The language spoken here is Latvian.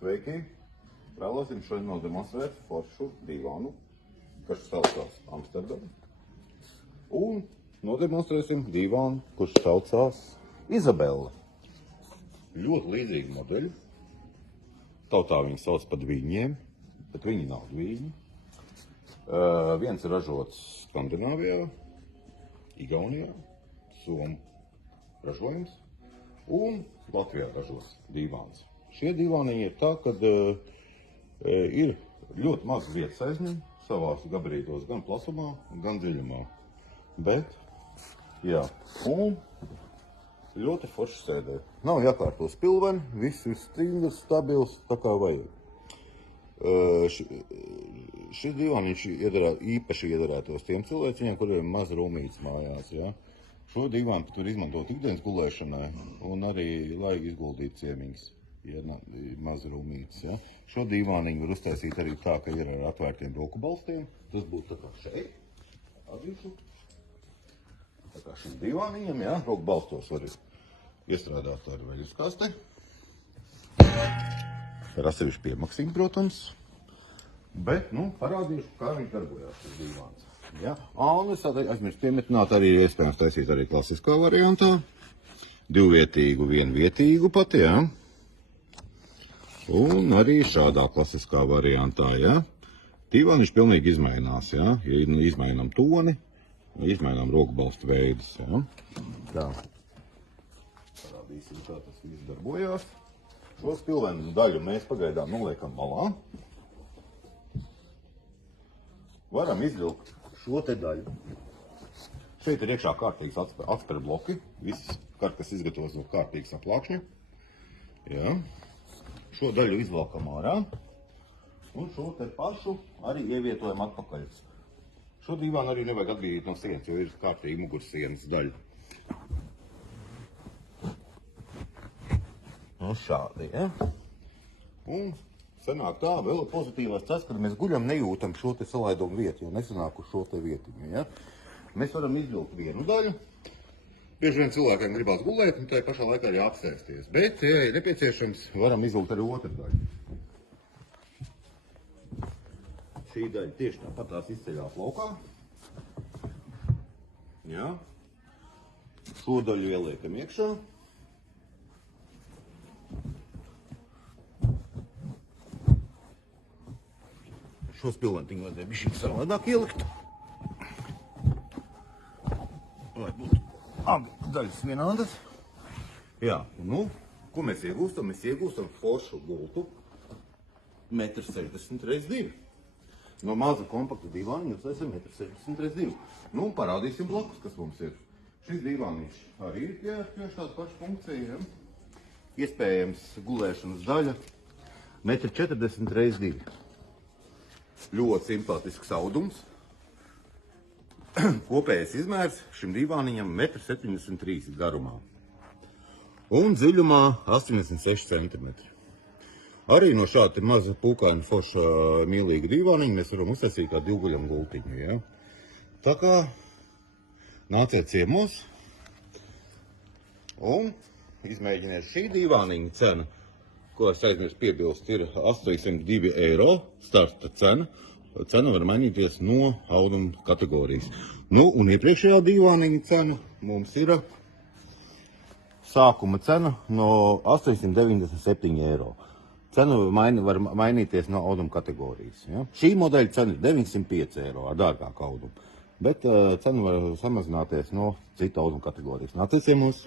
Sveiki! Vēlosim šodien nodemonstrēt foršu divānu, kas saucās Amsterdama. Un nodemonstrēsim divānu, kurš saucās Izabela. Ļoti līdzīgi modeļi. Tautā viņi sauc par dviņiem, bet viņi nav dviņi. Viens ir ražots Skandināvijā, Igaunijā, Somu ražojums, un Latvijā ražos divāns. Šie divāniņi ir tā, kad ir ļoti maz vietas aizņem savās gabarītos, gan plasumā, gan dziļumā. Bet, jā, un ļoti forši sēdē. Nav jākārto spilveni, viss ir stingrs, stabils, tā kā vajag. Šis divāniņš īpaši iedarētos tiem cilvēciņiem, kuriem ir maz rūmītes mājās. Ja? Šo divānu tur izmantot ikdienas gulēšanai un arī, lai izguldītu ciemiņas, ja maz rūmītes. Ja? Šo divāniņu var uztaisīt arī tā, ka ir ar atvērtiem roku balstiem. Tas būtu tā kā šeit. Atzīšu. Tā kā šim divāniņam, ja, roku balstos var iestrādāt ar veļas kasti. Ar atsevišķu piemaksību, protams. Bet, parādīšu, kā viņš darbojās, šis divāns. Ja? Un es aizmirstu piemetināt arī, iespējams taisīt arī klasiskā variantā. Divvietīgu, vienvietīgu pat, ja. Un arī šādā klasiskā variantā, ja. Divāniņš pilnīgi izmainās, ja. Ja izmainām toni, izmainām roku balstu veidus, ja. Tā. Parādīsim, kā tas viss darbojās. Šo spilvenu daļu mēs pagaidām noliekam malā. Varam izvilkt šo te daļu. Šeit ir iekšā kārtīgs atspēra bloki. Viss karkas izgatavos no kārtīgas aplākšņa. Jā. Šo daļu izvelkam ārā. Un šo te pašu arī ievietojam atpakaļ. Šo divānu arī nevajag atbīdīt no sienas, jo ir kārtīgi mugursienas daļa. Nu šādi, ja? Un sanāk tā, vēl pozitīvās tas, kad mēs guļam, nejūtam šo te salaidumu vietu, jo nesanāk uz šo te vietiņu, ja? Mēs varam izvilkt vienu daļu. Bieži vien cilvēkiem gribās gulēt un tajā pašā laikā arī apsēsties. Bet, ja ir nepieciešams, varam izvilkt arī otru daļu. Šī daļa tieši tāpat tās izceļās laukā. Ja? Šo daļu ieliekam iekšā. Šo spilventiņu vajadzēja bišķiņ savādāk ielikt. Lai būtu abas daļas vienādas. Jā, ko mēs iegūstam? Mēs iegūstam foršu gultu 1,60 m x 2 m. No maza kompakta divāniņa uztaisam 1,60 m x 2 m. Un parādīsim blakus, kas mums ir. Šis divāniņš arī ir pie šāda paša funkcija. Ja? Iespējams gulēšanas daļa 1,40 m x 2 m. Ļoti simpātisks audums. Kopējais izmērs šim divāniņam 1,73 m garumā. Un dziļumā 86 cm. Arī no šāda maza pūkaina forša mīlīga divāniņa mēs varam uztaisīt kā divguļam gultiņu. Ja? Tā kā nāciet ciemos un izmēģiniet šī divāniņa cena. Ko es aizmirstu piebilst, ir 802 eiro starta cena. Cena var mainīties no auduma kategorijas. Un iepriekšējā divāniņa cena mums ir sākuma cena no 897 eiro. Cena var mainīties no auduma kategorijas. Ja? Šī modeļa cena ir 905 eiro ar dārgāku audumu. Bet cena var samazināties no cita auduma kategorijas. Nāciet ciemos!